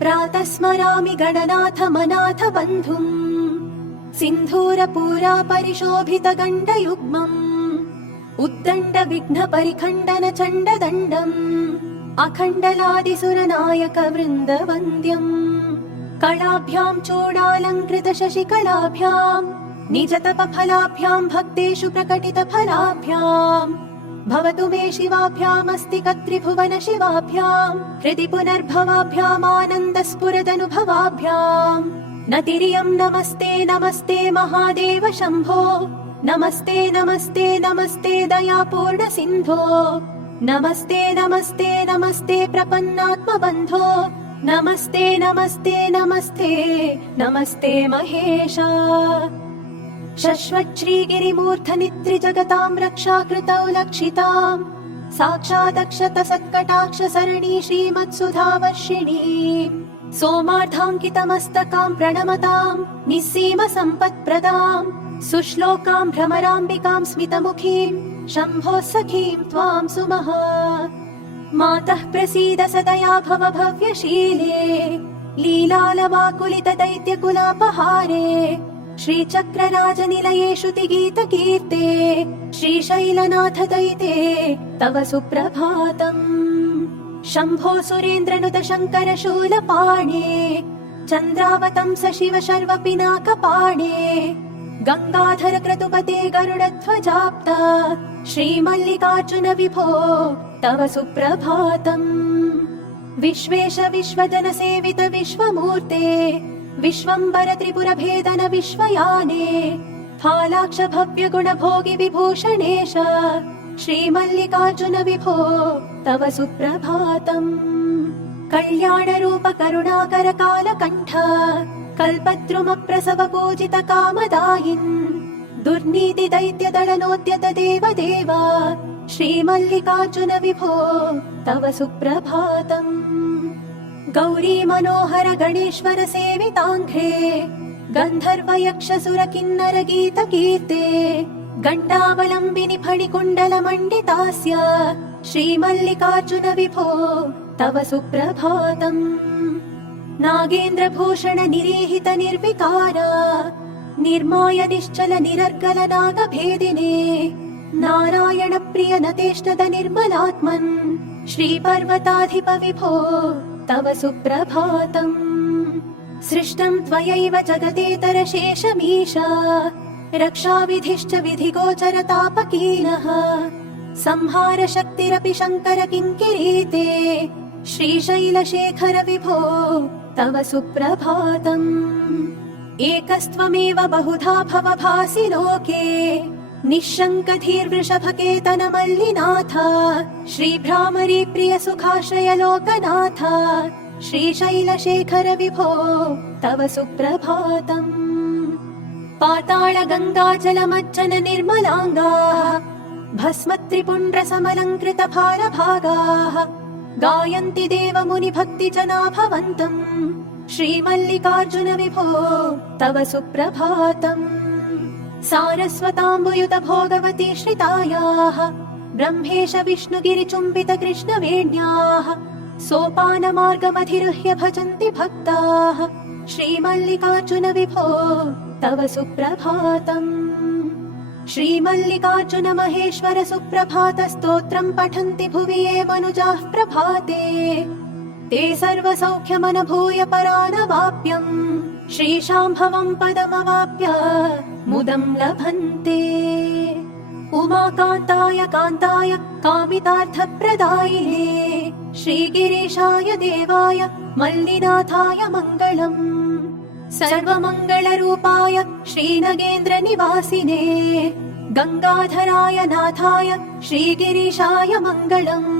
प्रातः स्मरामि गणनाथ मनाथ बन्धुम् सिन्धूरपूरा परिशोभित गण्डयुग्मम् उद्दण्ड विघ्न परिखण्डन चण्डदण्डम् अखण्डलादिसुरनायक वृन्दवन्द्यम् कलाभ्याम् चूडालङ्कृत शशिकलाभ्याम् निजतपफलाभ्याम् भक्तेषु प्रकटित फलाभ्याम् भवतु मे शिवाभ्यामस्ति कत्रिभुवन शिवाभ्याम् हृदि पुनर्भवाभ्याम् आनन्दस्फुरदनुभवाभ्याम् नतिरियम् नमस्ते नमस्ते महादेव शम्भो नमस्ते नमस्ते नमस्ते दयापूर्ण सिन्धो नमस्ते नमस्ते नमस्ते प्रपन्नात्मबन्धो नमस्ते नमस्ते नमस्ते नमस्ते महेशा शश्वच्छ्रीगिरिमूर्धनित्रिजगतां रक्षाकृतौ लक्षिताम् साक्षादक्षत सत्कटाक्ष सरणि श्रीमत्सुधावर्षिणी सोमार्धाङ्कितमस्तकाम् प्रणमताम् निस्सीम सम्पत्प्रदाम् सुश्लोकाम् भ्रमराम्बिकाम् स्मितमुखीम् शम्भोः सखीम् त्वाम् सुमः मातः प्रसीद सदया भव भव्यशीले लीलालवाकुलित दैत्यकुलापहारे श्रीचक्रराजनिलये श्रुतिगीतकीर्ते श्रीशैलनाथ दयिते तव सुप्रभातम् शम्भो सुरेन्द्रनुत शङ्कर शूलपाणे चन्द्रावतंस शिव शर्व पिनाकपाणे गंगाधर क्रतुपते गरुडध्वजाप्ता श्रीमल्लिकार्जुन विभो तव सुप्रभातम् विश्वेश विश्वजन सेवित विश्वमूर्ते विश्वम्बर त्रिपुर भेदन विश्वयाने फालाक्ष भव्य गुण भोगि विभूषणेश श्रीमल्लिकार्जुन विभो तव सुप्रभातम् कल्याण रूप करुणाकर कालकण्ठ कल्पद्रुमप्रसव पूजित कामदायिन् दुर्नीति दैत्य दलनोद्यत देव देवा श्रीमल्लिकार्जुन विभो तव सुप्रभातम् गौरी मनोहर गणेश्वर सेविताङ्घ्रे गन्धर्व यक्ष सुर किन्नर गीत कीर्ते गण्डावलम्बिनि फणिकुण्डल मण्डितास्य श्रीमल्लिकार्जुन विभो तव सुप्रभातम् नागेन्द्र भूषण निरीहित निर्विकारा निर्माय निश्चल निरर्गल नागभेदिने नारायण प्रिय नतेष्टद निर्मलात्मन् श्रीपर्वताधिप विभो तव सुप्रभातम् सृष्टं त्वयैव जगतेतर शेषमीशा रक्षाविधिश्च विधिगोचर तापकीलः संहार शक्तिरपि शङ्कर किङ्किरीते श्रीशैलशेखर विभो तव सुप्रभातम् एकस्त्वमेव बहुधा भवभासि लोके निःशङ्क धीर्वृषभकेतन मल्लिनाथ श्रीभ्रामरी प्रिय सुखाश्रय लोकनाथ श्रीशैलशेखर विभो तव सुप्रभातम् पाताळ गङ्गाजलमज्जन निर्मलाङ्गाः भस्म त्रिपुण्ड्र समलङ्कृत भारभागाः गायन्ति देव मुनि भक्ति जना भवन्तम् श्रीमल्लिकार्जुन विभो तव सुप्रभातम् सारस्वताम्बुयुत भोगवती श्रितायाः ब्रह्मेश विष्णुगिरिचुम्बित कृष्णवेण्याः सोपानमार्गमधिरुह्य भजन्ति भक्ताः श्रीमल्लिकार्जुन विभो तव सुप्रभातम् श्रीमल्लिकार्जुन महेश्वर सुप्रभात स्तोत्रं पठन्ति भुवि ये मनुजाः प्रभाते ते सर्वसौख्यमनुभूय परानवाप्यम् श्रीशाम्भवं पदमवाप्य मुदं लभन्ते उमाकान्ताय कान्ताय कामितार्थप्रदायिने श्रीगिरीशाय देवाय मल्लिनाथाय मङ्गलम् सर्वमङ्गलरूपाय श्रीनगेन्द्र निवासिने गङ्गाधराय नाथाय श्रीगिरीशाय मङ्गलम्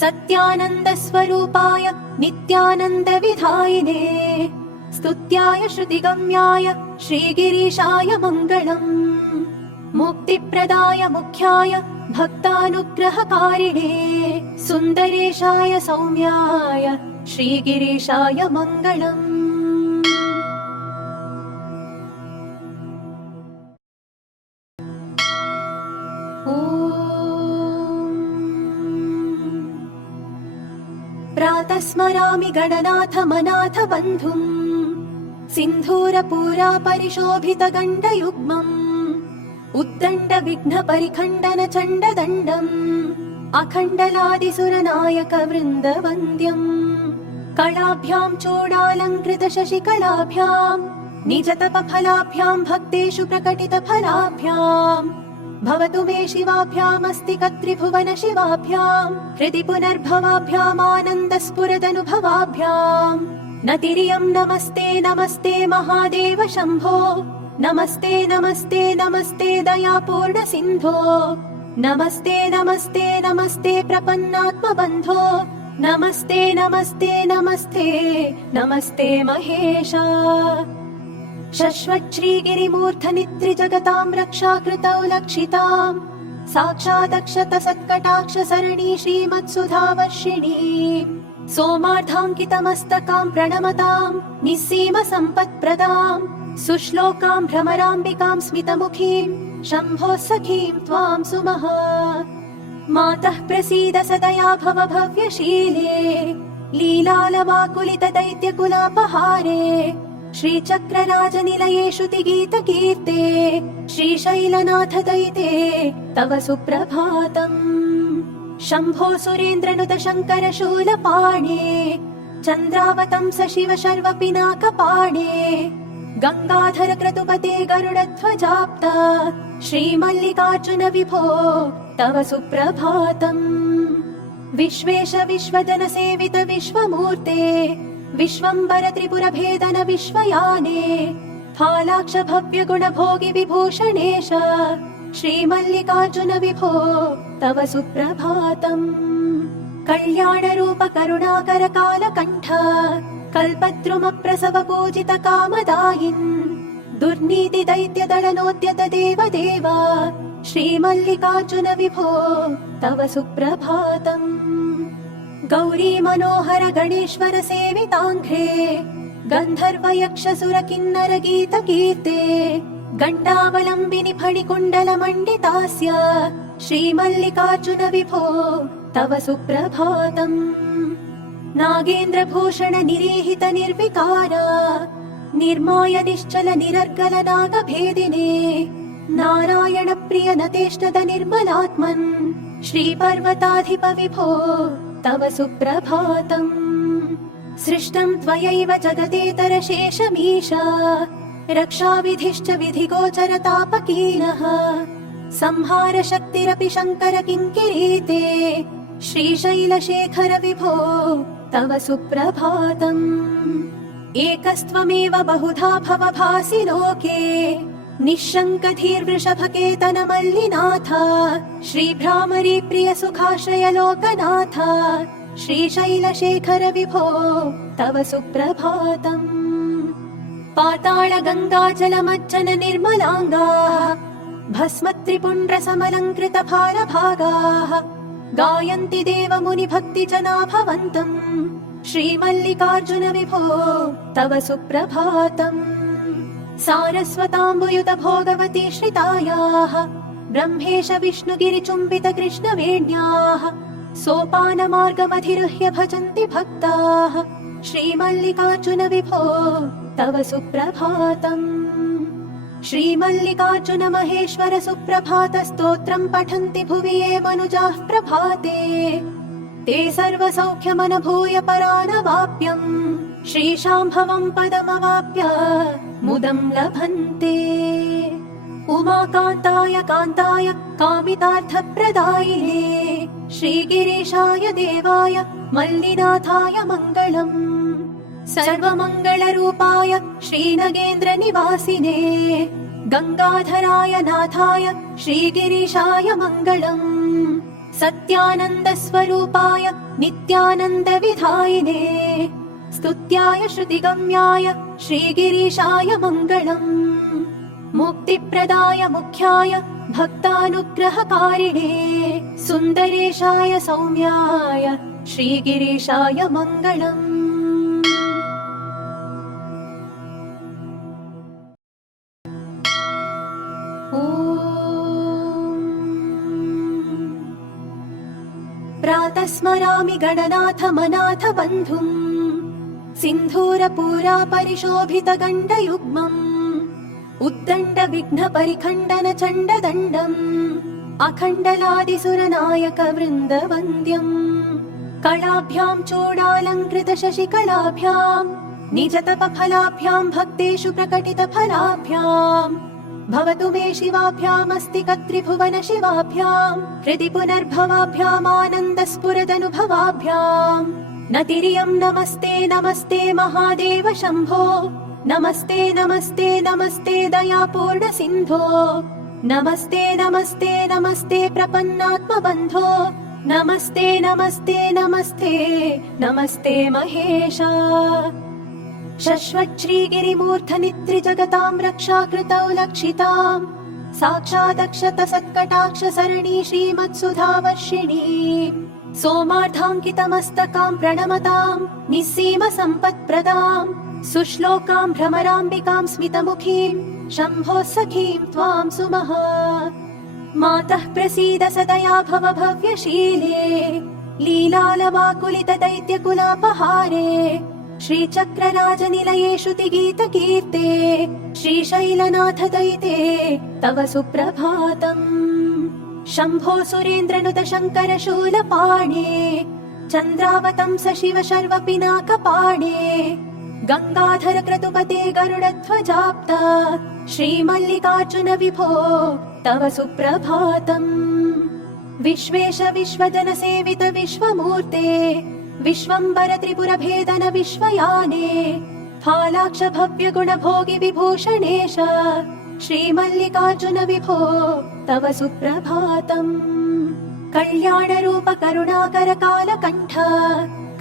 सत्यानन्द स्वरूपाय नित्यानन्द विधायिने स्तुत्याय श्रुतिगम्याय श्रीगिरीशाय मङ्गलम् मुक्तिप्रदाय मुख्याय भक्तानुग्रहकारिणे सुन्दरेशाय सौम्याय श्रीगिरीशाय मङ्गलम् सततं स्मरामि गणनाथमनाथ बन्धुम् सिन्धूरपूरा परिशोभितगण्डयुग्मम् उद्दण्ड विघ्न परिखण्डन चण्डदण्डम् अखण्डलादिसुरनायक वृन्दवन्द्यम् कलाभ्यां चूडालङ्कृत शशिकलाभ्याम् निजतपफलाभ्याम् भक्तेषु प्रकटितफलाभ्याम् भवतु मे शिवाभ्यामस्ति कत्रिभुवन शिवाभ्याम् हृदि पुनर्भवाभ्याम् आनन्दस्फुरदनुभवाभ्याम् नतिरियं नमस्ते नमस्ते महादेव शम्भो नमस्ते नमस्ते नमस्ते दयापूर्ण सिन्धो नमस्ते नमस्ते नमस्ते प्रपन्नात्मबन्धो नमस्ते नमस्ते नमस्ते नमस्ते महेशा शश्वच्छ्रीगिरिमूर्धनित्रिजगतां रक्षाकृतौ लक्षिताम् साक्षादक्षत सत्कटाक्ष सरणि श्रीमत्सुधावर्षिणी सोमार्धाङ्कितमस्तकां प्रणमतां निस्सीम सम्पत्प्रदाम् सुश्लोकां भ्रमराम्बिकां स्मितमुखीं शम्भोः सखीं त्वां सुमः मातः प्रसीद सदया भव भव्यशीले लीलालवाकुलित दैत्यकुलापहारे श्रीचक्रराजनिलये श्रुतिगीतकीर्ते श्रीशैलनाथ दयिते तव सुप्रभातम् शम्भो सुरेन्द्रनुत शङ्कर शूलपाणे चन्द्रावतंस शिव शर्व पिनाकपाणे गंगाधर क्रतुपते गरुडध्वजाप्ता श्रीमल्लिकार्जुन विभो तव सुप्रभातम् विश्वेश विश्वजन सेवित विश्वमूर्ते विश्वम्बर त्रिपुर भेदन विश्वयाने फालाक्ष भव्य गुण भोगि विभूषणेश श्रीमल्लिकार्जुन विभो तव सुप्रभातम् कल्याण रूप करुणाकर कालकण्ठ कल्पद्रुमप्रसव पूजित कामदायिन् दुर्नीति दैत्य दलनोद्यत देव देवा श्रीमल्लिकार्जुन विभो तव सुप्रभातम् गौरी मनोहर गणेश्वर सेविताङ्घ्रे गन्धर्व यक्ष सुर किन्नर गीत कीर्ते गण्डावलम्बिनि फणिकुण्डल मण्डितास्य श्रीमल्लिकार्जुन विभो तव सुप्रभातम् नागेन्द्र भूषण निरीहित निर्विकार निर्माय निश्चल निरर्गल नागभेदिने नारायण प्रिय नतेष्टद निर्मलात्मन् श्रीपर्वताधिप विभो तव सुप्रभातम् सृष्टं त्वयैव जगदेतर शेषमीशा रक्षाविधिश्च विधिगोचर तापकीलः संहार शक्तिरपि शङ्कर किङ्किरीते श्रीशैलशेखर विभो तव सुप्रभातम् एकस्त्वमेव बहुधा भवभासि लोके निःशङ्क धीर्वृषभकेतन मल्लिनाथ श्रीभ्रामरी प्रिय सुखाश्रय लोकनाथ श्रीशैलशेखर विभो तव सुप्रभातम् पाताळ गङ्गाजलमज्जन निर्मलाङ्गाः भस्मत्रिपुण्ड्र समलङ्कृत भालभागाः गायन्ति देव मुनि भक्ति जना भवन्तम् श्रीमल्लिकार्जुन विभो तव सुप्रभातम् सारस्वताम्बुयुत भोगवती श्रितायाः ब्रह्मेश विष्णुगिरिचुम्बित कृष्णवेण्याः सोपानमार्गमधिरुह्य भजन्ति भक्ताः श्रीमल्लिकार्जुन विभो तव सुप्रभातम् श्रीमल्लिकार्जुन महेश्वर सुप्रभात स्तोत्रं पठन्ति भुवि ये मनुजाः प्रभाते ते सर्वसौख्यमनुभूय परानवाप्यम् श्रीशाम्भवं पदमवाप्य मुदं लभन्ते उमाकान्ताय कान्ताय कामितार्थप्रदायिने श्रीगिरीशाय देवाय मल्लिनाथाय मङ्गलम् सर्वमङ्गलरूपाय श्रीनगेन्द्र निवासिने गङ्गाधराय नाथाय श्रीगिरीशाय मङ्गलम् सत्यानन्द स्वरूपाय नित्यानन्द विधायिने स्तुत्याय श्रुतिगम्याय श्रीगिरीशाय मङ्गलम् मुक्तिप्रदाय मुख्याय भक्तानुग्रहकारिणे सुन्दरेशाय सौम्याय श्रीगिरीशाय मङ्गलम् प्रातः स्मरामि गणनाथ मनाथ बन्धुम् सिन्धूरपूरा परिशोभितगण्डयुग्मम् उद्दण्ड विघ्न परिखण्डन चण्डदण्डम् अखण्डलादिसुरनायक वृन्दवन्द्यम् कलाभ्यां चूडालङ्कृत शशिकलाभ्याम् निजतपफलाभ्याम् भक्तेषु प्रकटितफलाभ्याम् भवतु मे शिवाभ्यामस्ति कत्रिभुवन शिवाभ्याम् हृदि पुनर्भवाभ्याम् आनन्दस्फुरदनुभवाभ्याम् नतिरियं नमस्ते नमस्ते महादेव शम्भो नमस्ते नमस्ते नमस्ते दयापूर्ण सिन्धो नमस्ते नमस्ते नमस्ते प्रपन्नात्मबन्धो नमस्ते नमस्ते नमस्ते नमस्ते महेशा शश्वच्छ्रीगिरिमूर्धनित्रिजगतां रक्षाकृतौ लक्षिताम् साक्षादक्षत सत्कटाक्ष सरणि श्रीमत्सुधावर्षिणी सोमार्धाङ्कितमस्तकां प्रणमताम् निस्सीम सम्पत्प्रदाम् सुश्लोकां भ्रमराम्बिकां स्मितमुखीं शम्भोः सखीं त्वां सुमः मातः प्रसीद सदया भव भव्यशीले लीलालवाकुलित दैत्यकुलापहारे श्रीचक्रराजनिलये श्रुतिगीतकीर्ते श्रीशैलनाथ दयिते तव सुप्रभातम् शम्भो सुरेन्द्रनुत शङ्कर शूलपाणे चन्द्रावतंस शिव शर्व पिनाकपाणे गङ्गाधर क्रतुपते गरुडध्वजाप्ता श्रीमल्लिकार्जुन विभो तव सुप्रभातम् विश्वेश विश्वजन सेवित विश्वमूर्ते विश्वम्बर त्रिपुर भेदन विश्वयाने फालाक्ष भव्य गुण भोगि विभूषणेश श्रीमल्लिकार्जुन विभो तव सुप्रभातम् कल्याण रूप करुणाकर कालकण्ठ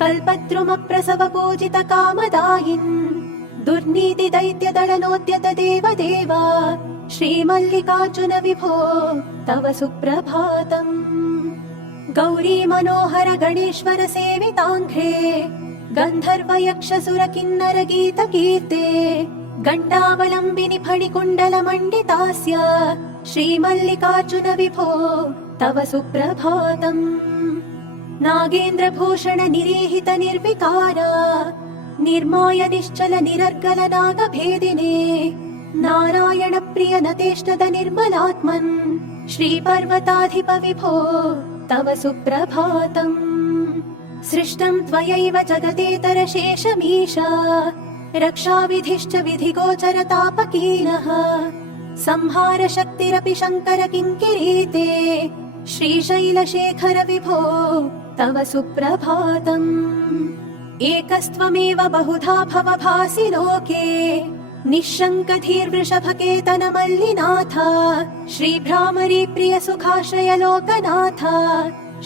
कल्पद्रुमप्रसव पूजित कामदायिन् दुर्नीति दैत्य दलनोद्यत देवदेव श्रीमल्लिकार्जुन विभो तव सुप्रभातम् गौरी मनोहर गणेश्वर सेविताङ्घ्रे गन्धर्व यक्ष सुर किन्नर गीत कीर्ते गण्डावलम्बिनि फणिकुण्डल मण्डितास्य श्रीमल्लिकार्जुन विभो तव सुप्रभातम् नागेन्द्र भूषण निरीहित निर्विकार निर्माय निश्चल निरर्गल नागभेदिने नारायण प्रिय नतेष्टद निर्मलात्मन् श्रीपर्वताधिप विभो तव सुप्रभातम् सृष्टं त्वयैव जगदेतर शेषमीश रक्षाविधिश्च विधिगोचर तापकीनः संहार शक्तिरपि शङ्कर किङ्किरीते श्रीशैलशेखर विभो तव सुप्रभातम् एकस्त्वमेव बहुधा भवभासि लोके निःशङ्क धीर्वृषभकेतन मल्लिनाथ श्रीभ्रामरी प्रिय सुखाश्रय लोकनाथ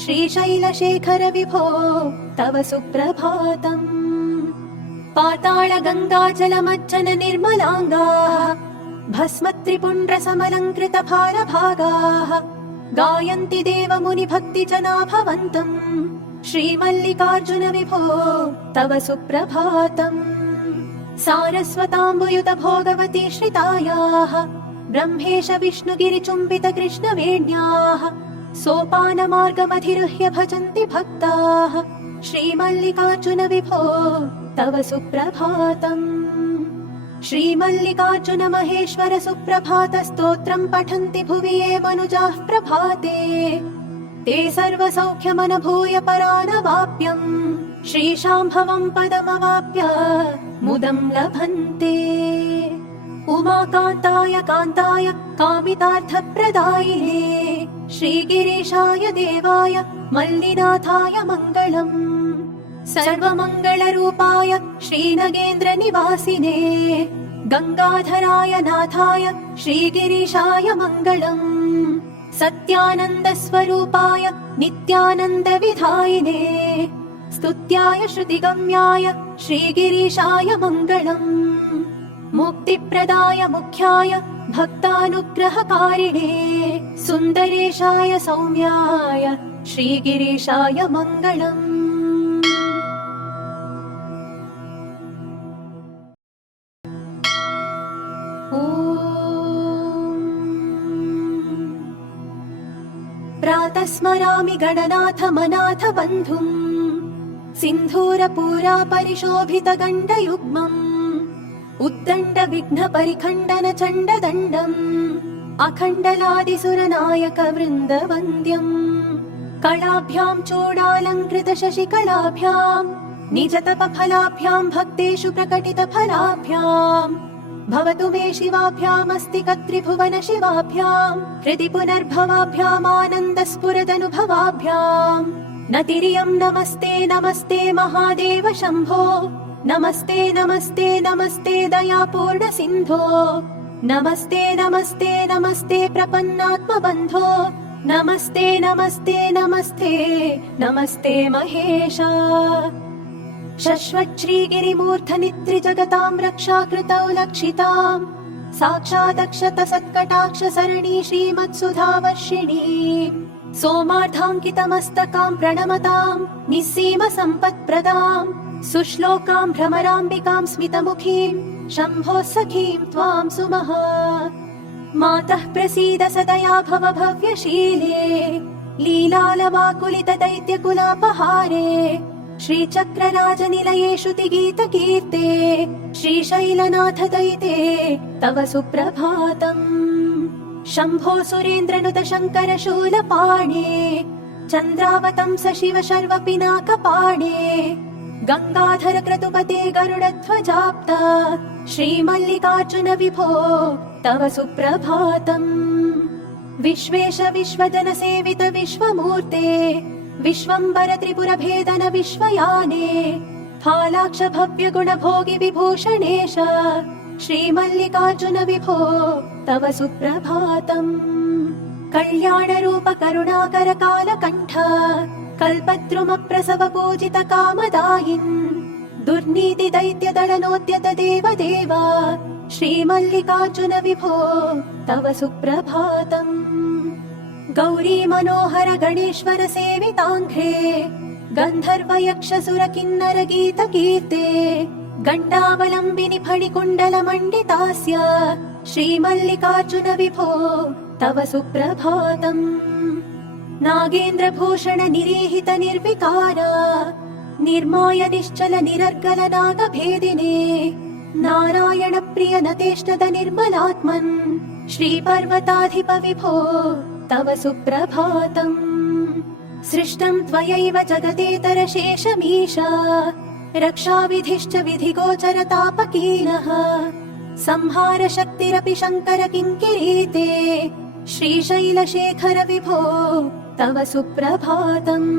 श्रीशैलशेखर विभो तव सुप्रभातम् पाताळ गङ्गाजल मज्जन निर्मलाङ्गाः भस्म त्रिपुण्ड्र समलङ्कृत भारभागाः गायन्ति देव मुनि भक्ति जना भवन्तम् श्रीमल्लिकार्जुन विभो तव सुप्रभातम् सारस्वताम्बुयुत भोगवती श्रितायाः ब्रह्मेश विष्णुगिरिचुम्बित कृष्णवेण्याः सोपानमार्गमधिरुह्य भजन्ति भक्ताः श्रीमल्लिकार्जुन विभो तव सुप्रभातम् श्रीमल्लिकार्जुन महेश्वर सुप्रभात स्तोत्रं पठन्ति भुवि ये मनुजाः प्रभाते ते सर्वसौख्यमनुभूय परानवाप्यम् श्रीशाम्भवं पदमवाप्य मुदं लभन्ते उमाकान्ताय कान्ताय कामितार्थप्रदायिने श्रीगिरीशाय देवाय मल्लिनाथाय मङ्गलम् सर्वमङ्गलरूपाय श्रीनगेन्द्र निवासिने गङ्गाधराय नाथाय श्रीगिरीशाय मङ्गलम् सत्यानन्द स्वरूपाय नित्यानन्द विधायिने स्तुत्याय श्रुतिगम्याय श्रीगिरीशाय मङ्गलम् मुक्तिप्रदाय मुख्याय भक्तानुग्रहकारिणे सुन्दरेशाय सौम्याय श्रीगिरीशाय मङ्गलम् प्रातः स्मरामि गणनाथ मनाथ बन्धुम् सिन्धूरपूरा परिशोभितगण्डयुग्मम् उद्दण्ड विघ्न परिखण्डन चण्डदण्डम् अखण्डलादिसुरनायक वृन्दवन्द्यम् कलाभ्यां चूडालङ्कृत शशिकलाभ्याम् निजतपफलाभ्याम् भक्तेषु प्रकटितफलाभ्याम् भवतु मे शिवाभ्यामस्ति कत्रिभुवन शिवाभ्याम् हृदि पुनर्भवाभ्याम् आनन्दस्फुरदनुभवाभ्याम् नतिरियम् नमस्ते नमस्ते महादेव शम्भो नमस्ते नमस्ते नमस्ते दयापूर्ण सिन्धो नमस्ते नमस्ते नमस्ते प्रपन्नात्मबन्धो नमस्ते नमस्ते नमस्ते नमस्ते महेशा शश्वच्छ्रीगिरिमूर्धनित्रिजगतां रक्षाकृतौ लक्षिताम् साक्षादक्षत सत्कटाक्ष सरणि श्रीमत्सुधावर्षिणी सोमार्धाङ्कितमस्तकां प्रणमताम् निस्सीम सम्पत्प्रदाम् सुश्लोकां भ्रमराम्बिकां स्मितमुखीं शम्भोः सखीं त्वां सुमः मातः प्रसीद सदया भव भव्यशीले लीलालवाकुलित दैत्यकुलापहारे श्रीचक्रराजनिलये श्रुतिगीतकीर्ते श्रीशैलनाथ दयिते तव सुप्रभातम् शम्भो सुरेन्द्रनुत शङ्कर शूलपाणे चन्द्रावतंस शिव शर्व पिनाकपाणे गङ्गाधर क्रतुपते गरुडध्वजाप्ता श्रीमल्लिकार्जुन विभो तव सुप्रभातम् विश्वेश विश्वजन सेवित विश्वमूर्ते विश्वम्बर त्रिपुर भेदन विश्वयाने फालाक्ष भव्य गुण भोगि विभूषणेश श्रीमल्लिकार्जुन विभो तव सुप्रभातम् कल्याण रूप करुणाकर कालकण्ठ कल्पद्रुमप्रसव पूजित कामदायिन् दुर्नीति दैत्य दलनोद्यत देव देव श्रीमल्लिकार्जुन विभो तव सुप्रभातम् गौरी मनोहर गणेश्वर सेविताङ्घ्रे गन्धर्व यक्ष सुर किन्नर गीत कीर्ते गण्डावलम्बिनि फणिकुण्डल मण्डितास्य श्रीमल्लिकार्जुन विभो तव सुप्रभातम् नागेन्द्र भूषण निरीहित निर्विकार निर्माय निश्चल निरर्गल नागभेदिने नारायण प्रिय नतेष्टद निर्मलात्मन् श्रीपर्वताधिप विभो तव सुप्रभातम् सृष्टं त्वयैव जगतेतर शेषमीश रक्षाविधिश्च विधिगोचर तापकीलः संहार शक्तिरपि शङ्कर किङ्किरीते श्रीशैलशेखर विभो तव सुप्रभातम्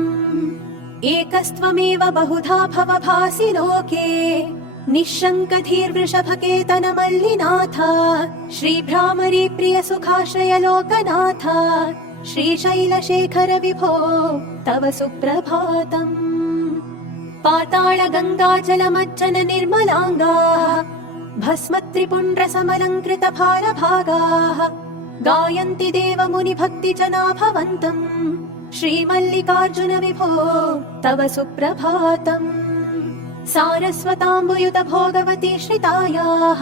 एकस्त्वमेव बहुधा भवभासि लोके निःशङ्क धीर्वृषभकेतन मल्लिनाथ श्रीभ्रामरी प्रिय सुखाश्रय लोकनाथ श्रीशैलशेखर विभो तव सुप्रभातम् पाताळ गङ्गाजलमज्जन निर्मलाङ्गाः भस्मत्रिपुण्ड्र समलङ्कृत भालभागाः गायन्ति देव मुनि भक्ति जना भवन्तम् श्रीमल्लिकार्जुन विभो तव सुप्रभातम् सारस्वताम्बुयुत भोगवती श्रितायाः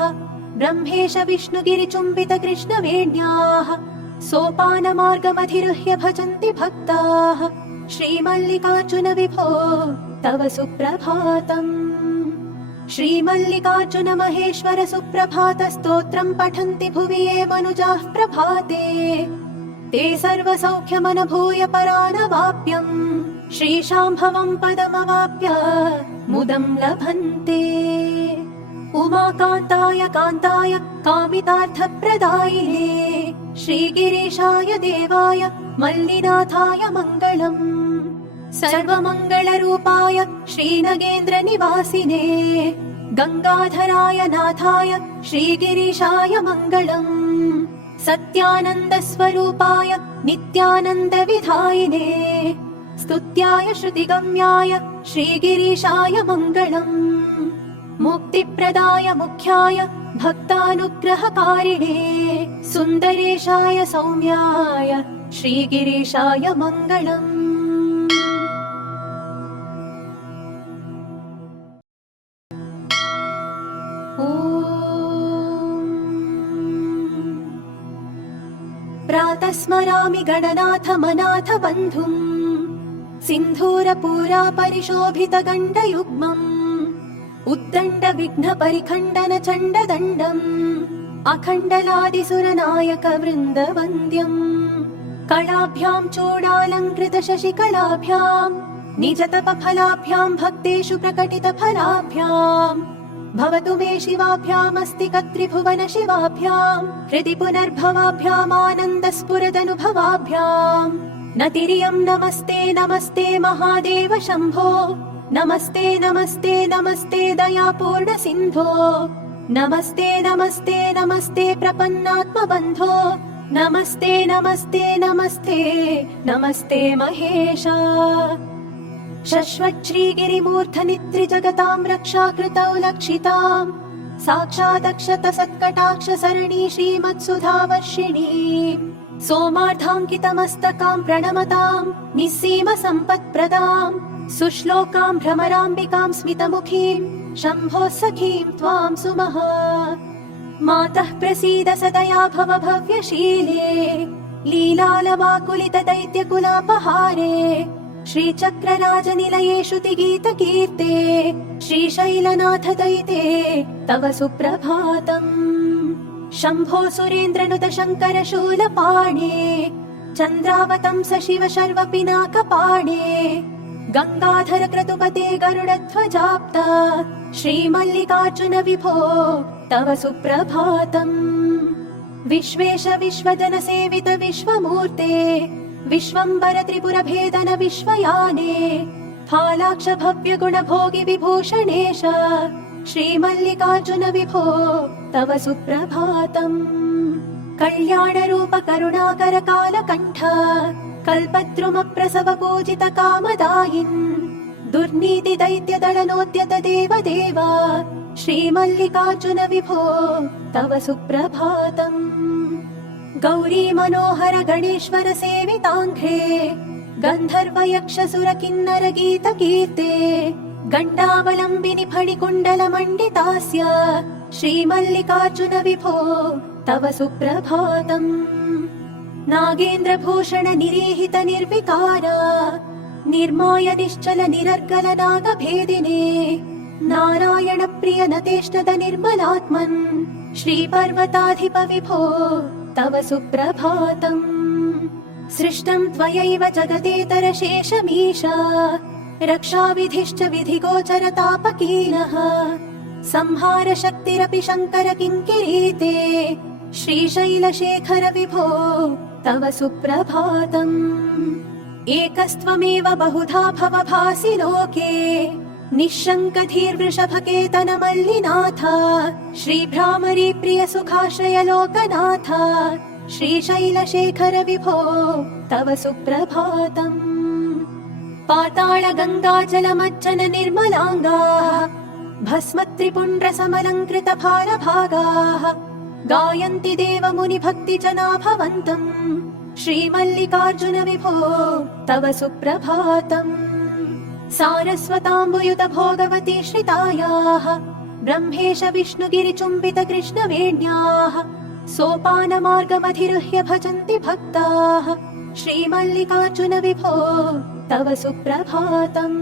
ब्रह्मेश विष्णुगिरिचुम्बित कृष्णवेण्याः सोपानमार्गमधिरुह्य भजन्ति भक्ताः श्रीमल्लिकार्जुन विभो तव सुप्रभातम् श्रीमल्लिकार्जुन महेश्वर सुप्रभात स्तोत्रम् पठन्ति भुवि ये मनुजाः प्रभाते ते सर्वसौख्यमनुभूय परानवाप्यम् श्रीशाम्भवम् पदमवाप्य मुदम् लभन्ते उमाकान्ताय कान्ताय कामितार्थप्रदायिने श्रीगिरीशाय देवाय मल्लिनाथाय मङ्गलम् सर्वमङ्गलरूपाय श्रीनगेन्द्र निवासिने गङ्गाधराय नाथाय श्रीगिरीशाय मङ्गलम् सत्यानन्द स्वरूपाय नित्यानन्द विधायिने स्तुत्याय श्रुतिगम्याय श्रीगिरीशाय मङ्गलम् मुक्तिप्रदाय मुख्याय भक्तानुग्रहकारिणे सुन्दरेशाय सौम्याय श्रीगिरीशाय मङ्गलम् प्रातः स्मरामि गणनाथ मनाथ बन्धुम् सिन्धूरपूरा परिशोभितगण्डयुग्मम् उद्दण्ड विघ्न परिखण्डन चण्डदण्डम् अखण्डलादिसुरनायक वृन्दवन्द्यम् कलाभ्याम् चूडालङ्कृत शशिकलाभ्याम् निजतपफलाभ्याम् भक्तेषु प्रकटितफलाभ्याम् भवतु मे शिवाभ्यामस्ति कत्रिभुवन शिवाभ्याम् हृदि पुनर्भवाभ्याम् आनन्दस्फुरदनुभवाभ्याम् नतिरियम् नमस्ते नमस्ते महादेव शम्भो नमस्ते नमस्ते नमस्ते दयापूर्ण सिन्धो नमस्ते नमस्ते नमस्ते प्रपन्नात्मबन्धो नमस्ते नमस्ते नमस्ते नमस्ते महेश शश्वच्छ्रीगिरिमूर्धनित्रिजगतां रक्षाकृतौ लक्षिताम् साक्षादक्षत सत्कटाक्ष सरणि श्रीमत्सुधावर्षिणी सोमार्धाङ्कितमस्तकां प्रणमतां निस्सीम सम्पत्प्रदाम् सुश्लोकां भ्रमराम्बिकां स्मितमुखीं शम्भोः सखीं त्वां सुमः मातः प्रसीद सदया भव भव्यशीले लीलालवाकुलित दैत्यकुलापहारे श्रीचक्रराजनिलये श्रुतिगीतकीर्ते श्रीशैलनाथ दयिते तव सुप्रभातम् शम्भो सुरेन्द्रनुत शङ्कर शूलपाणे चन्द्रावतंस शिव शर्व पिनाकपाणे गंगाधर क्रतुपते गरुडध्वजाप्ता श्रीमल्लिकार्जुन विभो तव सुप्रभातम् विश्वेश विश्वजन सेवित विश्वमूर्ते विश्वम्बर त्रिपुर भेदन विश्वयाने फालाक्ष भव्य गुण भोगि विभूषणेश श्रीमल्लिकार्जुन विभो तव सुप्रभातम् कल्याण रूप करुणाकर कालकण्ठ कल्पद्रुमप्रसव पूजित कामदायिन् दुर्नीति दैत्य दलनोद्यत देव देवा श्रीमल्लिकार्जुन विभो तव सुप्रभातम् गौरी मनोहर गणेश्वर सेविताङ्घ्रे गन्धर्व यक्ष सुर किन्नर गीत कीर्ते गण्डावलम्बिनि फणिकुण्डल मण्डितास्य श्रीमल्लिकार्जुन विभो तव सुप्रभातम् नागेन्द्र भूषण निरीहित निर्विकार निर्माय निश्चल निरर्गल नागभेदिने नारायण प्रिय नतेष्टद निर्मलात्मन् श्रीपर्वताधिप विभो तव सुप्रभातम् सृष्टं त्वयैव जगतेतर शेषमीश रक्षाविधिश्च विधिगोचर तापकीलः संहार शक्तिरपि शङ्कर किङ्किरीते श्रीशैलशेखर विभो तव सुप्रभातम् एकस्त्वमेव बहुधा भवभासि लोके निःशङ्क धीर्वृषभकेतन मल्लिनाथ श्रीभ्रामरी प्रिय सुखाश्रय लोकनाथ श्रीशैलशेखर विभो तव सुप्रभातम् पाताळ गङ्गाजल मज्जन निर्मलाङ्गाः भस्म त्रिपुण्ड्र समलङ्कृत भालभागाः गायन्ति देव मुनि भक्ति जना भवन्तम् श्रीमल्लिकार्जुन विभो तव सुप्रभातम् सारस्वताम्बुयुत भोगवती श्रितायाः ब्रह्मेश विष्णुगिरि चुम्बित कृष्णवेण्याः सोपानमार्गमधिरुह्य भजन्ति भक्ताः श्रीमल्लिकार्जुन विभो तव सुप्रभातम्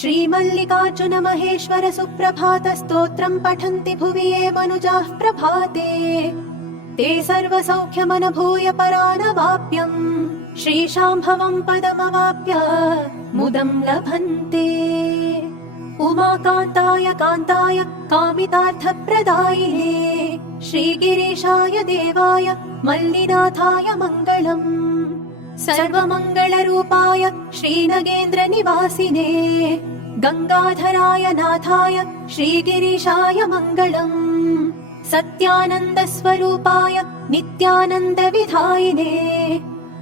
श्रीमल्लिकार्जुन महेश्वर सुप्रभात स्तोत्रं पठन्ति भुवि ये मनुजाः प्रभाते ते सर्वसौख्यमनुभूय परानवाप्यम् श्रीशाम्भवं पदमवाप्य मुदं लभन्ते उमाकान्ताय कान्ताय कामितार्थप्रदायिने श्रीगिरीशाय देवाय मल्लिनाथाय मङ्गलम् सर्वमङ्गलरूपाय श्रीनगेन्द्र निवासिने गङ्गाधराय नाथाय श्रीगिरीशाय मङ्गलम् सत्यानन्द स्वरूपाय नित्यानन्द विधायिने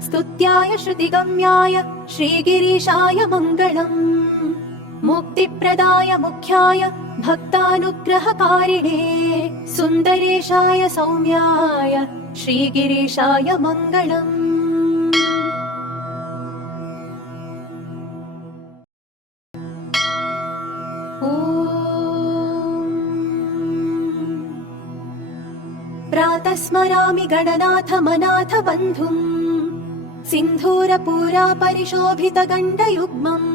स्तुत्याय श्रुतिगम्याय श्रीगिरीशाय मङ्गलम् मुक्तिप्रदाय मुख्याय भक्तानुग्रहकारिणे सुन्दरेशाय सौम्याय श्रीगिरीशाय मङ्गलम् प्रातः स्मरामि गणनाथ मनाथ बन्धुम् सिन्धूरपूरा परिशोभितगण्डयुग्मम्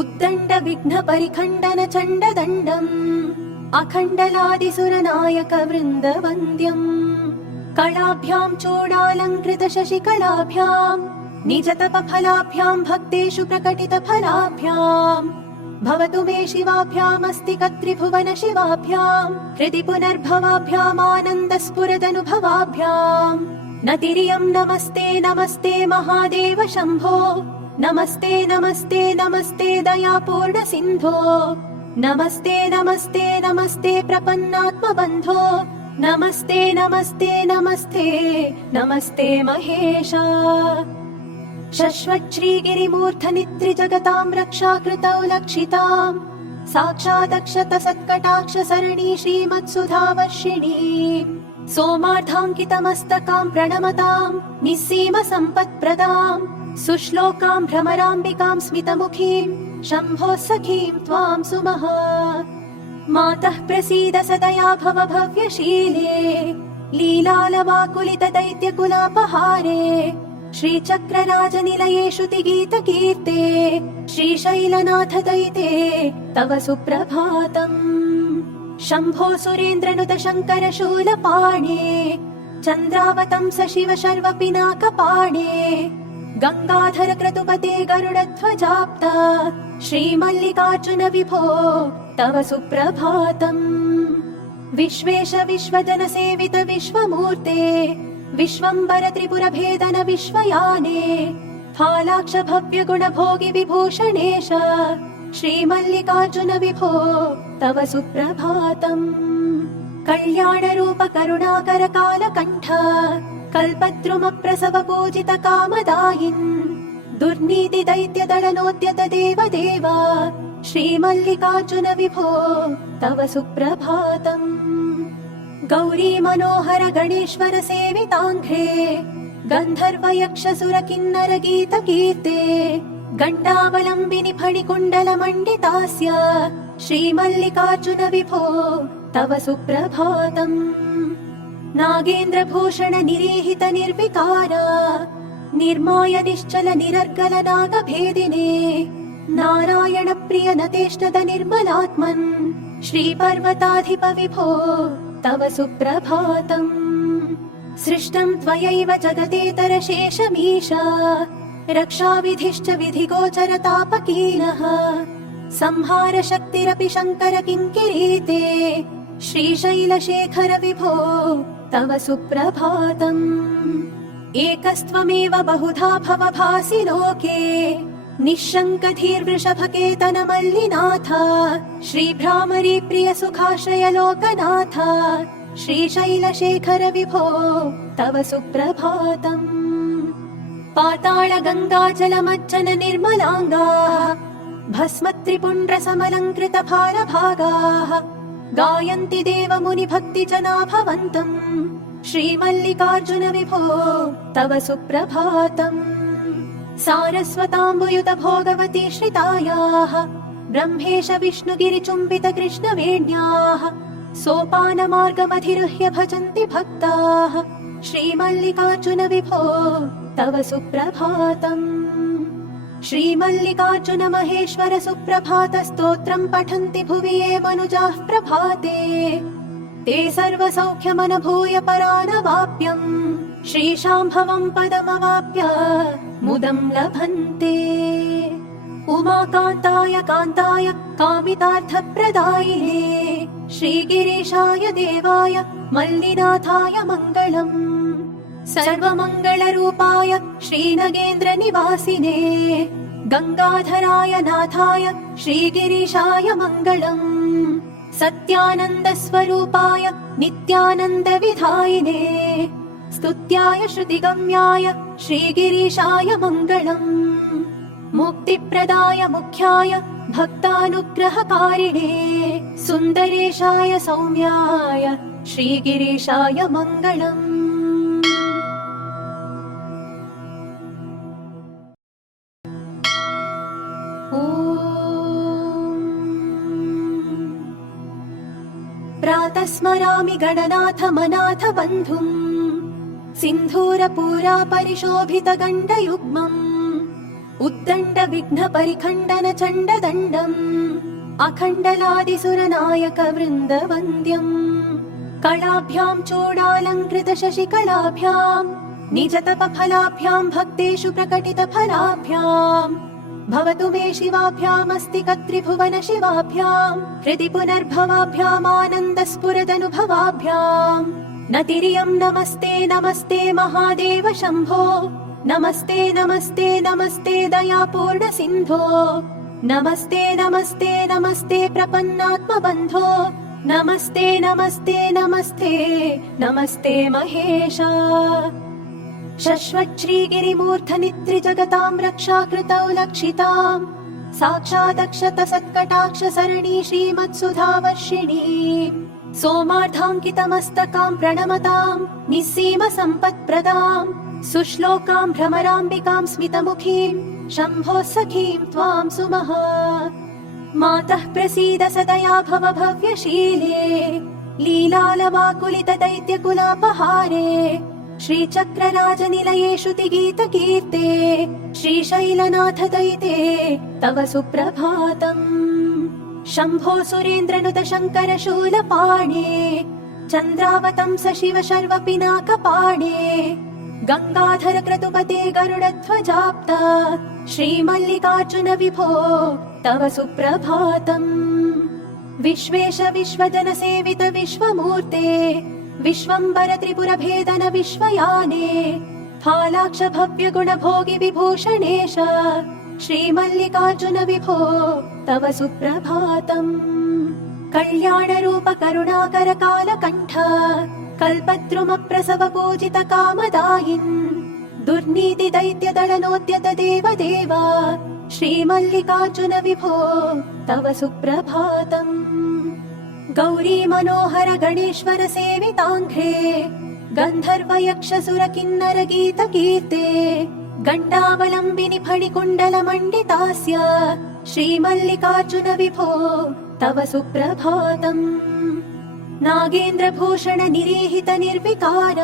उद्दण्ड विघ्न परिखण्डन चण्डदण्डम् अखण्डलादिसुरनायक वृन्दवन्द्यम् कलाभ्याम् चूडालङ्कृत शशिकलाभ्याम् निजतपफलाभ्याम् भक्तेषु प्रकटितफलाभ्याम् भवतु मे शिवाभ्यामस्तिक त्रिभुवन शिवाभ्याम् हृदि पुनर्भवाभ्याम् आनन्दस्फुरदनुभवाभ्याम् नतिरियम् नमस्ते नमस्ते महादेव शम्भो नमस्ते नमस्ते नमस्ते दयापूर्ण सिन्धो नमस्ते नमस्ते नमस्ते प्रपन्नात्मबन्धो नमस्ते नमस्ते नमस्ते नमस्ते महेशा शश्वच्छ्रीगिरिमूर्धनित्रिजगताम् रक्षाकृतौ लक्षिताम् साक्षादक्षत सत्कटाक्ष सरणि श्रीमत्सुधावर्षिणी सोमार्धाङ्कितमस्तकाम् प्रणमताम् निस्सीम सम्पत्प्रदाम् सुश्लोकाम् भ्रमराम्बिकाम् स्मितमुखीम् शम्भोः सखीम् त्वाम् सुमः मातः प्रसीद सदया भव भव्यशीले लीलालवाकुलित दैत्यकुलापहारे श्रीचक्रराजनिलये श्रुतिगीतकीर्ते श्रीशैलनाथ दयिते तव सुप्रभातम् शम्भो सुरेन्द्रनुत शङ्कर शूलपाणे चन्द्रावतंस शिव शर्व पिनाकपाणे गङ्गाधर क्रतुपते गरुडध्वजाप्ता श्रीमल्लिकार्जुन विभो तव सुप्रभातम् विश्वेश विश्वजन सेवित विश्वमूर्ते विश्वम्बर त्रिपुर भेदन विश्वयाने फालाक्ष भव्य गुण भोगि विभूषणेश श्रीमल्लिकार्जुन विभो तव सुप्रभातम् कल्याण रूप करुणाकर कालकण्ठ कल्पद्रुमप्रसव पूजित कामदायिन् दुर्नीति दैत्य दलनोद्यत देवदेव श्रीमल्लिकार्जुन विभो तव सुप्रभातम् गौरी मनोहर गणेश्वर सेविताङ्घ्रे गन्धर्व यक्ष सुर किन्नर गीत कीर्ते गण्डावलम्बिनि फणिकुण्डल मण्डितास्य श्रीमल्लिकार्जुन विभो तव सुप्रभातम् नागेन्द्र भूषण निरीहित निर्विकार निर्माय निश्चल निरर्गल नागभेदिने नारायण प्रिय नतेष्णद निर्मलात्मन् श्रीपर्वताधिप विभो तव सुप्रभातम् सृष्टम् त्वयैव जगतेतर शेषमीश रक्षाविधिश्च विधिगोचर तापकीनः संहार शक्तिरपि शङ्कर किङ्किरीते श्रीशैलशेखर विभो तव सुप्रभातम् एकस्त्वमेव बहुधा भवभासि लोके निःशङ्क धीर्वृषभकेतन मल्लिनाथ श्रीभ्रामरी प्रिय सुखाश्रय लोकनाथ श्रीशैलशेखर विभो तव सुप्रभातम् पाताळ गङ्गाजल मज्जन निर्मलाङ्गाः भस्म त्रिपुण्ड्र समलङ्कृत फालभागाः गायन्ति देव मुनि भक्ति जना भवन्तम् श्रीमल्लिकार्जुन विभो तव सुप्रभातम् सारस्वताम्बुयुत भोगवती श्रितायाः ब्रह्मेश विष्णुगिरिचुम्बित कृष्णवेण्याः सोपानमार्गमधिरुह्य भजन्ति भक्ताः श्रीमल्लिकार्जुन विभो तव सुप्रभातम् श्रीमल्लिकार्जुन महेश्वर सुप्रभात स्तोत्रम् पठन्ति भुवि ये मनुजाः प्रभाते ते सर्वसौख्यमनुभूय परानवाप्यम् श्रीशाम्भवम् पदमवाप्य मुदम् लभन्ते उमाकान्ताय कान्ताय कामितार्थप्रदायिने श्रीगिरीशाय देवाय मल्लिनाथाय मङ्गलम् सर्वमङ्गलरूपाय श्रीनगेन्द्र निवासिने गङ्गाधराय नाथाय श्रीगिरीशाय मङ्गलम् सत्यानन्द स्वरूपाय नित्यानन्द विधायिने स्तुत्याय श्रुतिगम्याय श्रीगिरीशाय मङ्गलम् मुक्तिप्रदाय मुख्याय भक्तानुग्रहकारिणे सुन्दरेशाय सौम्याय श्रीगिरीशाय मङ्गलम् प्रातः स्मरामि गणनाथ मनाथ बन्धुम् सिन्धूरपूरा परिशोभित गण्डयुग्मम् उद्दण्ड विघ्न परिखण्डन चण्डदण्डम् अखण्डलादिसुरनायक वृन्दवन्द्यम् कलाभ्यां चूडालङ्कृत शशिकलाभ्याम् निजतपफलाभ्याम् भक्तेषु प्रकटित फलाभ्याम् भवतु मे शिवाभ्यामस्ति कत्रिभुवन शिवाभ्याम् हृदि पुनर्भवाभ्याम् आनन्दस्फुरदनुभवाभ्याम् नतिरियम् नमस्ते नमस्ते महादेव शम्भो नमस्ते नमस्ते नमस्ते दयापूर्ण सिन्धो नमस्ते नमस्ते नमस्ते प्रपन्नात्मबन्धो नमस्ते नमस्ते नमस्ते नमस्ते महेशा शश्वच्छ्रीगिरिमूर्धनित्रिजगतां रक्षाकृतौ लक्षिताम् साक्षादक्षत सत्कटाक्ष सरणि श्रीमत्सुधावर्षिणी सोमार्धाङ्कितमस्तकां प्रणमताम् निस्सीम सम्पत्प्रदाम् सुश्लोकां भ्रमराम्बिकां स्मितमुखीं शम्भो सखीं त्वां सुमः मातः प्रसीद सदया भव भव्यशीले लीलालवाकुलित दैत्यकुलापहारे श्रीचक्रराजनिलये श्रुतिगीतकीर्ते श्रीशैलनाथ दयिते तव सुप्रभातम् शम्भो सुरेन्द्रनुत शङ्कर शूलपाणे चन्द्रावतंस शिव शर्व पिनाकपाणे गङ्गाधर क्रतुपते गरुडध्वजाप्ता श्रीमल्लिकार्जुन विभो तव सुप्रभातम् विश्वेश विश्वजन सेवित विश्वमूर्ते विश्वम्बर त्रिपुर भेदन विश्वयाने फालाक्ष भव्य गुण भोगि विभूषणेश श्रीमल्लिकार्जुन विभो तव सुप्रभातम् कल्याण रूप करुणाकर कालकण्ठ कल्पद्रुमप्रसव पूजित कामदायिन् दुर्नीति दैत्य दलनोद्यत देव देव श्रीमल्लिकार्जुन विभो तव सुप्रभातम् गौरी मनोहर गणेश्वर सेविताङ्घ्रे गन्धर्व यक्ष सुर किन्नर गीत कीर्ते गण्डावलम्बिनि फणिकुण्डल मण्डितास्य श्रीमल्लिकार्जुन विभो तव सुप्रभातम् नागेन्द्र भूषण निरीहित निर्विकार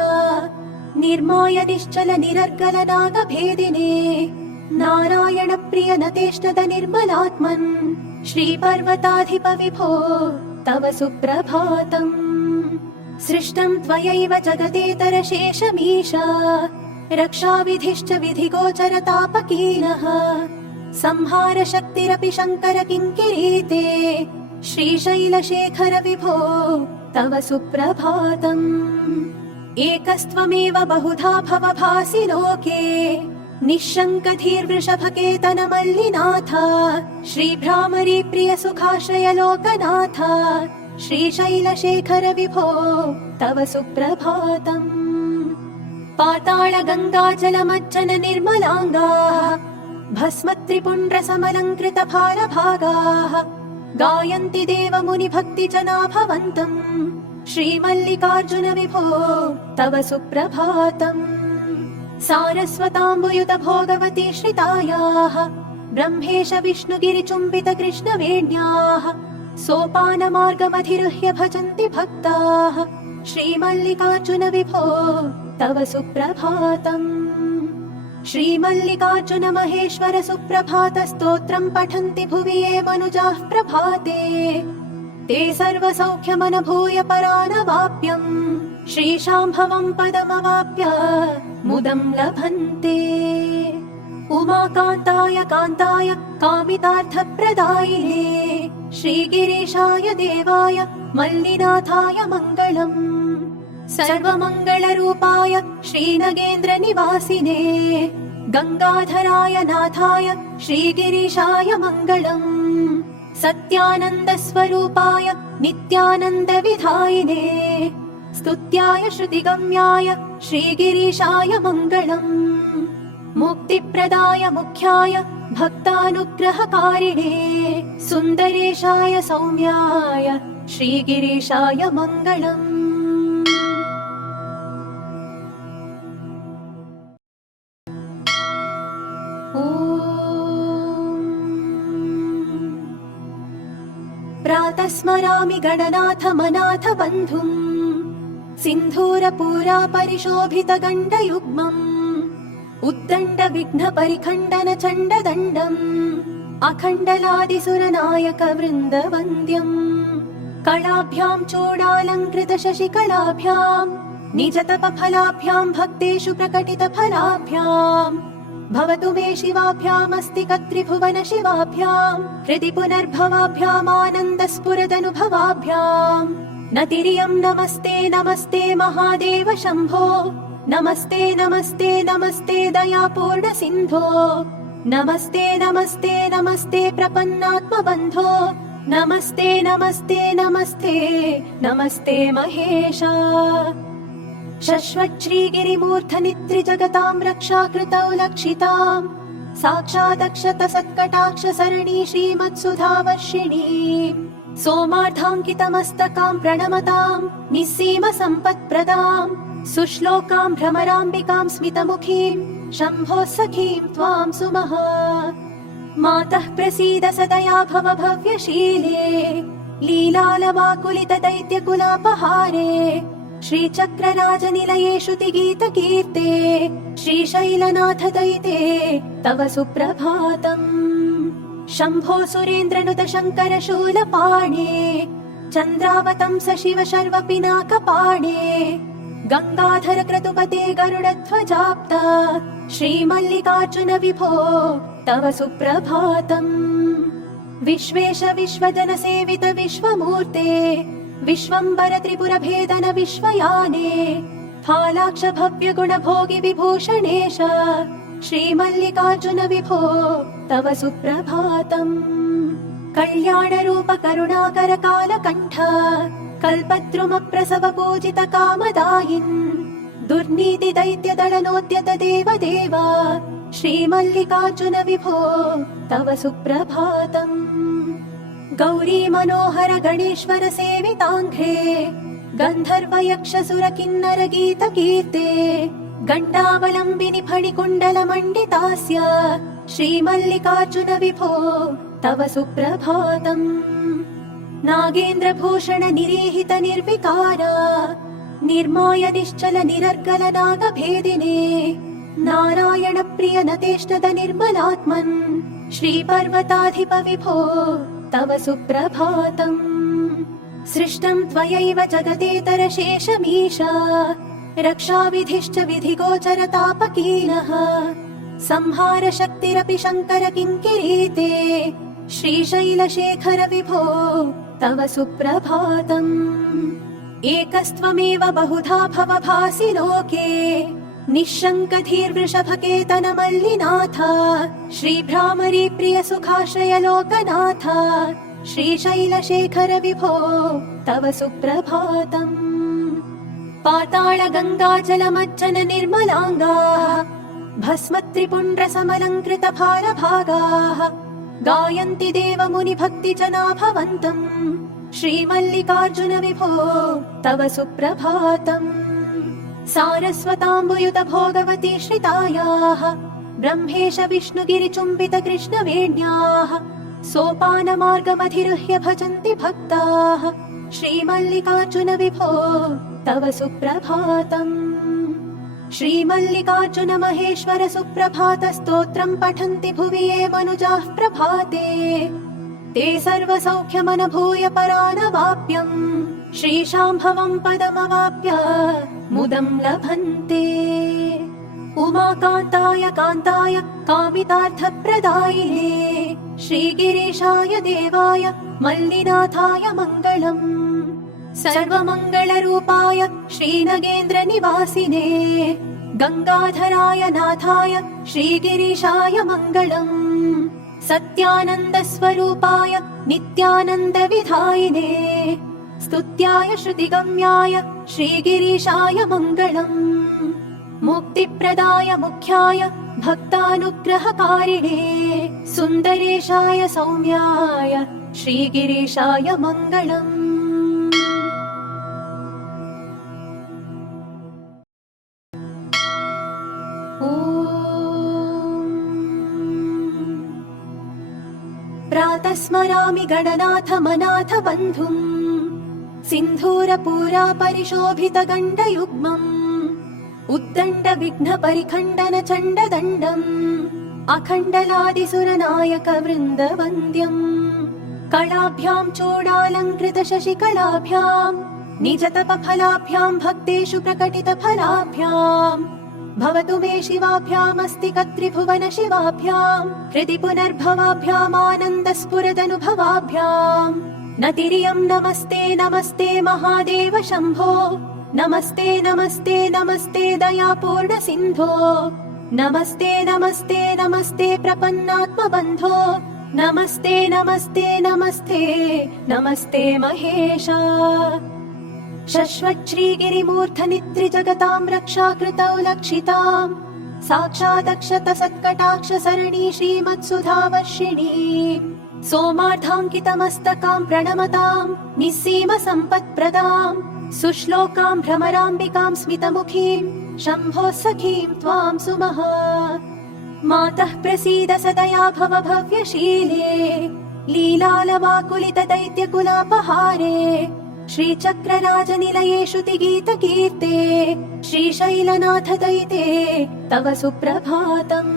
निर्माय निश्चल निरर्गल नागभेदिने नारायण प्रिय नतेष्टद निर्मलात्मन् श्रीपर्वताधिप विभो तव सुप्रभातम् सृष्टं त्वयैव जगदेतर शेषमीश रक्षाविधिश्च विधिगोचर तापकीनः संहार शक्तिरपि शङ्कर किङ्किरीते श्रीशैलशेखर विभो तव सुप्रभातम् एकस्त्वमेव बहुधा भवभासि लोके निःशङ्क धीर्वृषभकेतन मल्लिनाथ श्रीभ्रामरी प्रिय सुखाश्रय लोकनाथ श्रीशैलशेखर विभो तव सुप्रभातम् पाताळ गङ्गाजलमज्जन निर्मलाङ्गाः भस्म त्रिपुण्ड्र समलङ्कृत फालभागाः गायन्ति देव मुनि भक्ति जना भवन्तम् श्रीमल्लिकार्जुन विभो तव सुप्रभातम् सारस्वताम्बुयुत भोगवती श्रितायाः ब्रह्मेश विष्णुगिरिचुम्बित कृष्णवेण्याः सोपानमार्गमधिरुह्य भजन्ति भक्ताः श्रीमल्लिकार्जुन विभो तव सुप्रभातम् श्रीमल्लिकार्जुन महेश्वर सुप्रभात स्तोत्रम् पठन्ति भुवि ये मनुजाः प्रभाते ते सर्वसौख्यमनुभूय परानवाप्यम् श्रीशाम्भवम् पदमवाप्य मुदम् लभन्ते उमाकान्ताय कान्ताय कामितार्थप्रदायिने श्रीगिरीशाय देवाय मल्लिनाथाय मङ्गलम् सर्वमङ्गलरूपाय श्रीनगेन्द्र निवासिने गङ्गाधराय नाथाय श्रीगिरीशाय मङ्गलम् सत्यानन्द स्वरूपाय नित्यानन्द विधायिने स्तुत्याय श्रुतिगम्याय श्रीगिरीशाय मङ्गलम् मुक्तिप्रदाय मुख्याय भक्तानुग्रहकारिणे सुन्दरेशाय सौम्याय श्रीगिरीशाय मङ्गलम् प्रातः स्मरामि गणनाथ मनाथ बन्धुम् सिन्धूरपूरा परिशोभित गण्डयुग्मम् उद्दण्ड विघ्न परिखण्डन चण्डदण्डम् अखण्डलादिसुरनायक वृन्दवन्द्यम् कलाभ्याम् चूडालङ्कृत शशिकलाभ्याम् निजतपफलाभ्याम् भक्तेषु प्रकटित फलाभ्याम् भवतु मे शिवाभ्यामस्ति कत्रिभुवन शिवाभ्याम् हृदि पुनर्भवाभ्याम् आनन्दस्फुरदनुभवाभ्याम् नतिरियम् नमस्ते नमस्ते महादेव शम्भो नमस्ते नमस्ते नमस्ते दयापूर्ण सिन्धो नमस्ते नमस्ते नमस्ते प्रपन्नात्मबन्धो नमस्ते नमस्ते नमस्ते नमस्ते महेशा शश्वच्छ्रीगिरिमूर्धनित्रिजगतां रक्षाकृतौ लक्षिताम् साक्षादक्षत सत्कटाक्ष सरणि श्रीमत्सुधावर्षिणी सोमार्धाङ्कितमस्तकां प्रणमतां निस्सीम सम्पत्प्रदाम् सुश्लोकां भ्रमराम्बिकां स्मितमुखीं शम्भोः सखीं त्वां सुमः मातः प्रसीद सदया भव भव्यशीले लीलालवाकुलित दैत्यकुलापहारे श्रीचक्रराजनिलये श्रुतिगीतकीर्ते श्रीशैलनाथ दयिते तव सुप्रभातम् शम्भो सुरेन्द्रनुत शङ्कर शूलपाणे चन्द्रावतंस शिव शर्व पिनाकपाणे गंगाधर क्रतुपते गरुडध्वजाप्ता श्रीमल्लिकार्जुन विभो तव सुप्रभातम् विश्वेश विश्वजन सेवित विश्वमूर्ते विश्वम्बर त्रिपुर भेदन विश्वयाने फालाक्ष भव्य गुण भोगि विभूषणेश श्रीमल्लिकार्जुन विभो तव सुप्रभातम् कल्याण रूप करुणाकर कालकण्ठ कल्पद्रुमप्रसव पूजित कामदायिन् दुर्नीति दैत्य दलनोद्यत देव देवा श्रीमल्लिकार्जुन विभो तव सुप्रभातम् गौरी मनोहर गणेश्वर सेविताङ्घ्रे गन्धर्व यक्ष सुर किन्नर गीत कीर्ते गण्डावलम्बिनि फणिकुण्डल मण्डितास्य श्रीमल्लिकार्जुन विभो तव सुप्रभातम् नागेन्द्र भूषण निरीहित निर्विकार निर्माय निश्चल निरर्गल नागभेदिने नारायण प्रिय नतेष्टद निर्मलात्मन् श्रीपर्वताधिप विभो तव सुप्रभातम् सृष्टं त्वयैव जगदेतर शेषमीशा रक्षाविधिश्च विधिगोचर तापकीलः संहार शक्तिरपि शङ्कर किङ्किरीते श्रीशैलशेखर विभो तव सुप्रभातम् एकस्त्वमेव बहुधा भवभासि लोके निःशङ्क धीर्वृषभकेतन मल्लिनाथ श्रीभ्रामरी प्रिय सुखाश्रय लोकनाथ श्रीशैलशेखर विभो तव सुप्रभातम् पाताळ गङ्गाजल मज्जन निर्मलाङ्गाः भस्म त्रिपुण्ड्र समलङ्कृत भारभागाः गायन्ति देव मुनि भक्ति जना भवन्तम् श्रीमल्लिकार्जुन विभो तव सुप्रभातम् सारस्वताम्बुयुत भोगवती श्रितायाः ब्रह्मेश विष्णुगिरिचुम्बित कृष्णवेण्याः सोपानमार्गमधिरुह्य भजन्ति भक्ताः श्रीमल्लिकार्जुन विभो तव सुप्रभातम् श्रीमल्लिकार्जुन महेश्वर सुप्रभात स्तोत्रं पठन्ति भुवि ये मनुजाः प्रभाते ते सर्वसौख्यमनुभूय परानवाप्यम् श्रीशाम्भवं पदमवाप्य मुदं लभन्ते उमाकान्ताय कान्ताय कामितार्थप्रदायिने श्रीगिरीशाय देवाय मल्लिनाथाय मङ्गलम् सर्वमङ्गलरूपाय श्रीनगेन्द्र निवासिने गङ्गाधराय नाथाय श्रीगिरीशाय मङ्गलम् सत्यानन्द स्वरूपाय नित्यानन्द विधायिने स्तुत्याय श्रुतिगम्याय श्रीगिरीशाय मङ्गलम् मुक्तिप्रदाय मुख्याय भक्तानुग्रहकारिणे सुन्दरेशाय सौम्याय श्रीगिरीशाय मङ्गलम् प्रातः स्मरामि गणनाथमनाथ बन्धुम् सिन्धूरपूरा परिशोभितगण्डयुग्मम् उद्दण्ड विघ्न परिखण्डन चण्डदण्डम् अखण्डलादिसुरनायक वृन्दवन्द्यम् कलाभ्याम् चूडालङ्कृत शशिकलाभ्याम् निजतपफलाभ्याम् भक्तेषु प्रकटितफलाभ्याम् भवतु मे शिवाभ्यामस्ति कत्रिभुवन शिवाभ्याम् हृदि पुनर्भवाभ्याम् आनन्दस्फुरदनुभवाभ्याम् नतिरियम् नमस्ते नमस्ते महादेव शम्भो नमस्ते नमस्ते नमस्ते दयापूर्ण सिन्धो नमस्ते नमस्ते नमस्ते प्रपन्नात्मबन्धो नमस्ते नमस्ते नमस्ते नमस्ते महेशा शश्वच्छ्रीगिरिमूर्धनित्रिजगताम् रक्षाकृतौ लक्षिताम् साक्षादक्षत सत्कटाक्ष सरणि श्रीमत्सुधावर्षिणी सोमार्धाङ्कितमस्तकाम् प्रणमताम् निस्सीम सम्पत्प्रदाम् सुश्लोकाम् भ्रमराम्बिकाम् स्मितमुखीम् शम्भोः सखीम् त्वाम् सुमः मातः प्रसीद सदया भव भव्यशीले लीलालवाकुलित दैत्यकुलापहारे श्रीचक्रराजनिलये श्रुतिगीतकीर्ते श्रीशैलनाथ दयिते तव सुप्रभातम्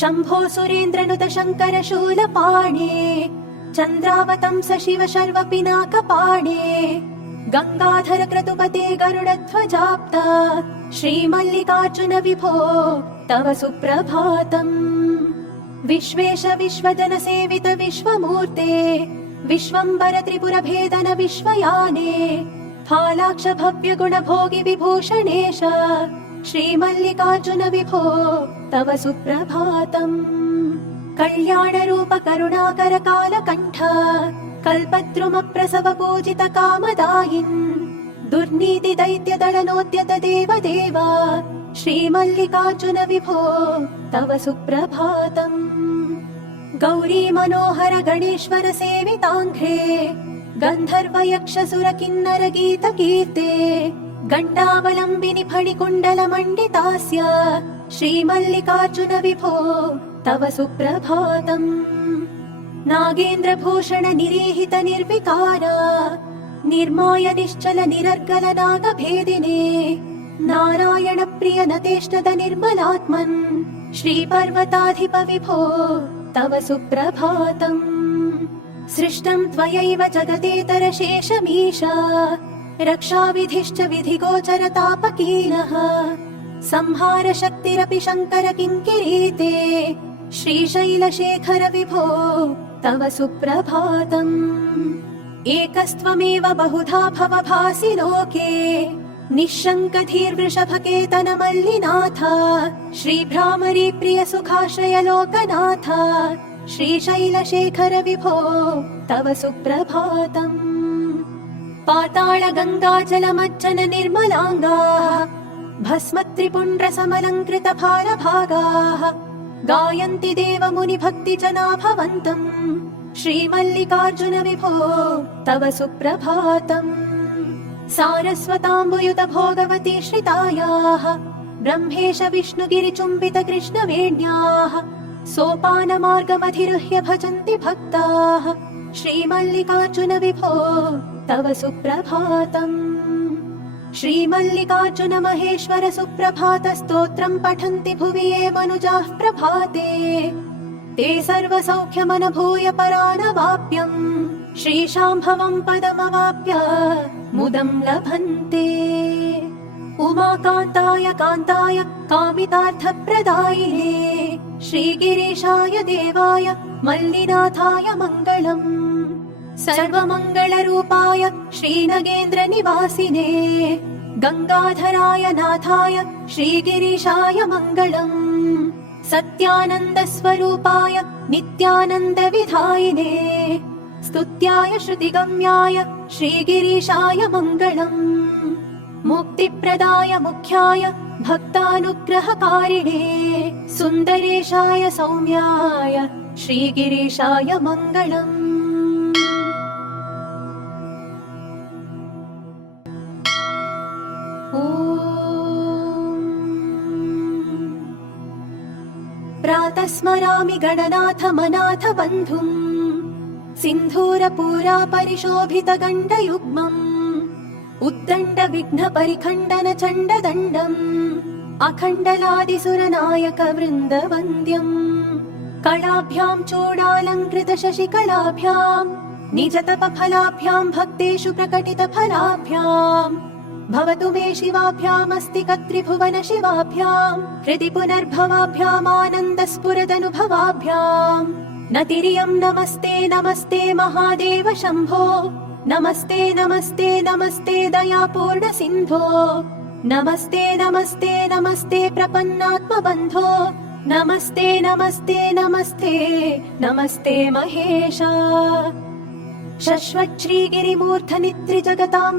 शम्भो सुरेन्द्रनुत शङ्कर शूलपाणे चन्द्रावतंस शिव शर्व पिनाकपाणे गङ्गाधर क्रतुपते गरुडध्वजाप्ता श्रीमल्लिकार्जुन विभो तव सुप्रभातम् विश्वेश विश्वजन सेवित विश्वमूर्ते विश्वम्बर त्रिपुर भेदन विश्वयाने फालाक्ष भव्य गुण भोगि विभूषणेश श्रीमल्लिकार्जुन विभो तव सुप्रभातम् कल्याण रूप करुणाकर कालकण्ठ कल्पद्रुमप्रसव पूजित कामदायिन् दुर्नीति दैत्य दलनोद्यत देव देव श्रीमल्लिकार्जुन विभो तव सुप्रभातम् गौरी मनोहर गणेश्वर सेविताङ्घ्रे गन्धर्व यक्ष सुर किन्नर गीत कीर्ते गण्डावलम्बिनि फणिकुण्डल मण्डितास्य श्रीमल्लिकार्जुन विभो तव सुप्रभातम् नागेन्द्र भूषण निरीहित निर्विकार निर्माय निश्चल निरर्गल नागभेदिने नारायण प्रिय नतेष्टद निर्मलात्मन् श्रीपर्वताधिप विभो तव सुप्रभातम् सृष्टम् त्वयैव जगतेतर शेषमीश रक्षाविधिश्च विधिगोचर तापकीलः संहार शक्तिरपि शङ्कर किङ्किरीते श्रीशैलशेखर विभो तव सुप्रभातम् एकस्त्वमेव बहुधा भवभासि लोके निःशङ्क धीर्वृषभकेतन मल्लिनाथ श्रीभ्रामरी प्रिय सुखाश्रय लोकनाथ श्रीशैलशेखर विभो तव सुप्रभातम् पाताळ गङ्गाजल मज्जन निर्मलाङ्गाः भस्म त्रिपुण्ड्र समलङ्कृत फालभागाः गायन्ति देव मुनि भक्ति जना भवन्तम् श्रीमल्लिकार्जुन विभो तव सुप्रभातम् सारस्वताम्बुयुत भोगवती श्रितायाः ब्रह्मेश विष्णुगिरिचुम्बित कृष्णवेण्याः सोपानमार्गमधिरुह्य भजन्ति भक्ताः श्रीमल्लिकार्जुन विभो तव सुप्रभातम् श्रीमल्लिकार्जुन महेश्वर सुप्रभात स्तोत्रम् पठन्ति भुवि ये मनुजाः प्रभाते ते सर्वसौख्यमनुभूय परानवाप्यम् श्रीशाम्भवम् पदमवाप्य मुदम् लभन्ते उमाकान्ताय कान्ताय कामितार्थप्रदायिने श्रीगिरीशाय देवाय मल्लिनाथाय मङ्गलम् सर्वमङ्गलरूपाय श्रीनगेन्द्र निवासिने गङ्गाधराय नाथाय श्रीगिरीशाय मङ्गलम् सत्यानन्द स्वरूपाय नित्यानन्द विधायिने स्तुत्याय श्रुतिगम्याय श्रीगिरीशाय मङ्गलम् मुक्तिप्रदाय मुख्याय भक्तानुग्रहकारिणे सुन्दरेशाय सौम्याय श्रीगिरीशाय मङ्गलम् प्रातः स्मरामि स्मारामि गणनाथ मनाथ बन्धुम् सिन्धूरपूरा परिशोभित गण्डयुग्मम् उद्दण्ड विघ्न परिखण्डन चण्डदण्डम् अखण्डलादिसुरनायक वृन्दवन्द्यम् कलाभ्यां चूडालङ्कृत शशिकलाभ्याम् निजतपफलाभ्याम् भक्तेषु प्रकटित फलाभ्याम् भवतु मे शिवाभ्यामस्ति कत्रिभुवन शिवाभ्याम् हृदि पुनर्भवाभ्याम् आनन्दस्फुरदनुभवाभ्याम् नतिरियं नमस्ते नमस्ते महादेव शम्भो नमस्ते नमस्ते नमस्ते दयापूर्ण सिन्धो नमस्ते नमस्ते नमस्ते प्रपन्नात्मबन्धो नमस्ते नमस्ते नमस्ते नमस्ते महेश शश्वच्छ्रीगिरिमूर्धनित्रिजगतां